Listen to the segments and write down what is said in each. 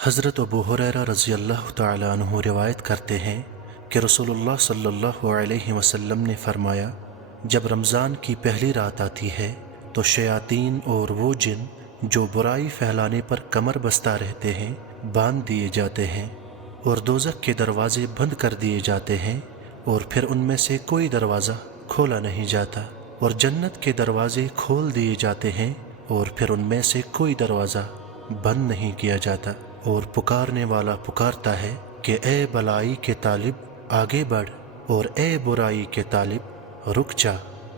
حضرت ابو हुरैरा रज़ी अल्लाह तआला अन्हु रिवायत करते हैं कि रसूलुल्लाह सल्लल्लाहु अलैहि वसल्लम ने फरमाया, जब रमज़ान की पहली रात आती है तो शयातीन और वो जिन जो बुराई फैलाने पर कमर बस्ता रहते हैं बांध दिए जाते हैं और दोज़ख के दरवाज़े बंद कर दिए जाते हैं और फिर उनमें से कोई दरवाज़ा खोला नहीं जाता और जन्नत के दरवाज़े खोल दिए जाते हैं और फिर उनमें से कोई दरवाज़ा बंद नहीं किया जाता और पुकारने वाला पुकारता है कि ए भलाई के तालिब आगे बढ़ और ए बुराई के तालिब रुक जा।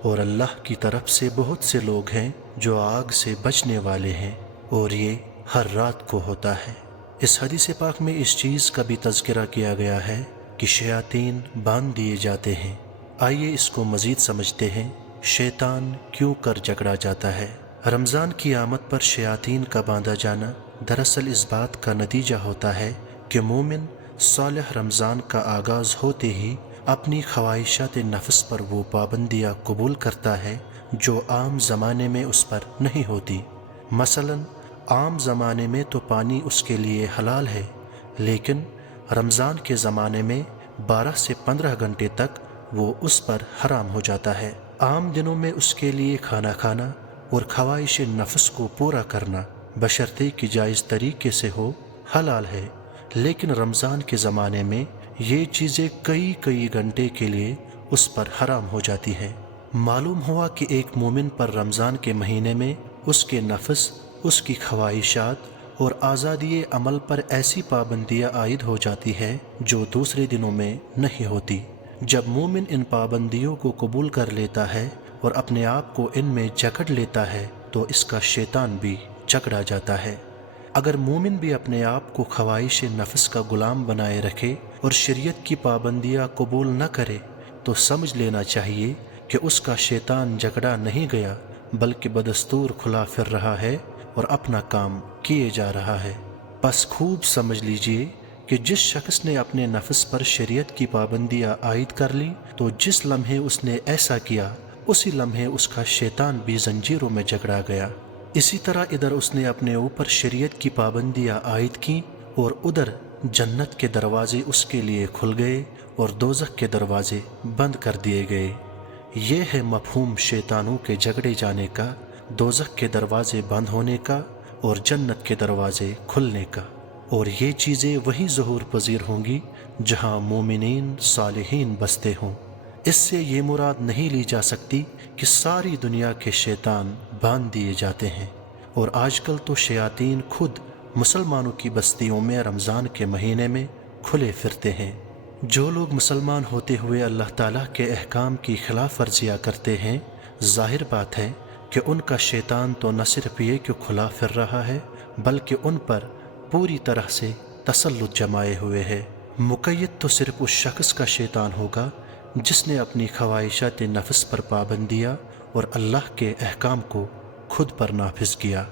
और अल्लाह की तरफ से बहुत से लोग हैं जो आग से बचने वाले हैं और ये हर रात को होता है। इस हदीस पाक में इस चीज़ का भी तज़किरा किया गया है कि शयातीन बांध दिए जाते हैं। आइए इसको मज़ीद समझते हैं, शैतान क्यों कर जकड़ा जाता है। रमज़ान की आमद पर शयातीन का बांधा जाना दरअसल इस बात का नतीजा होता है कि मोमिन सालिह रमज़ान का आगाज़ होते ही अपनी ख्वाहिशात नफ्स पर वो पाबंदियाँ कबूल करता है जो आम ज़माने में उस पर नहीं होती। मसलन आम ज़माने में तो पानी उसके लिए हलाल है, लेकिन रमज़ान के ज़माने में 12 से 15 घंटे तक वो उस पर हराम हो जाता है। आम दिनों में उसके लिए खाना खाना और ख्वाहिश नफ्स को पूरा करना बशर्ते कि जायज़ तरीके से हो हलाल है, लेकिन रमज़ान के ज़माने में ये चीज़ें कई घंटे के लिए उस पर हराम हो जाती हैं। मालूम हुआ कि एक मोमिन पर रमज़ान के महीने में उसके नफ्स, उसकी ख्वाहिशात और आज़ादी अमल पर ऐसी पाबंदियाँ आयद हो जाती है जो दूसरे दिनों में नहीं होती। जब मोमिन इन पाबंदियों को कबूल कर लेता है और अपने आप को इनमें जकड़ लेता है तो इसका शैतान भी जकड़ा जाता है। अगर मोमिन भी अपने आप को ख्वाहिश नफ्स का गुलाम बनाए रखे और शरीयत की पाबंदियाँ कबूल न करे तो समझ लेना चाहिए कि उसका शैतान जकड़ा नहीं गया, बल्कि बदस्तूर खुला फिर रहा है और अपना काम किए जा रहा है। बस खूब समझ लीजिए कि जिस शख्स ने अपने नफ्स पर शरीयत की पाबंदियाँ आयद कर ली तो जिस लम्हे उसने ऐसा किया उसी लम्हे उसका शैतान भी जंजीरों में जकड़ा गया। इसी तरह इधर उसने अपने ऊपर शरीयत की पाबंदियाँ आयद की और उधर जन्नत के दरवाजे उसके लिए खुल गए और दोज़ख के दरवाजे बंद कर दिए गए। ये है मफ़हूम शैतानों के झगड़े जाने का, दोज़ख के दरवाजे बंद होने का और जन्नत के दरवाजे खुलने का। और ये चीज़ें वहीं ज़हूर पज़ीर होंगी जहाँ मोमिनीन सालिहीन बसते हों। इससे ये मुराद नहीं ली जा सकती कि सारी दुनिया के शैतान बांध दिए जाते हैं। और आजकल तो शयातीन खुद मुसलमानों की बस्तियों में रमज़ान के महीने में खुले फिरते हैं। जो लोग मुसलमान होते हुए अल्लाह ताला के अहकाम की खिलाफ वर्जियाँ करते हैं, जाहिर बात है कि उनका शैतान तो न सिर्फ ये कि खुला फिर रहा है बल्कि उन पर पूरी तरह से तसल्लुत जमाए हुए है। मुक़य्यद तो सिर्फ उस शख्स का शैतान होगा जिसने अपनी ख्वाहिशात नफ्स पर पाबंदियाँ और अल्लाह के अहकाम को खुद पर नाफिज किया।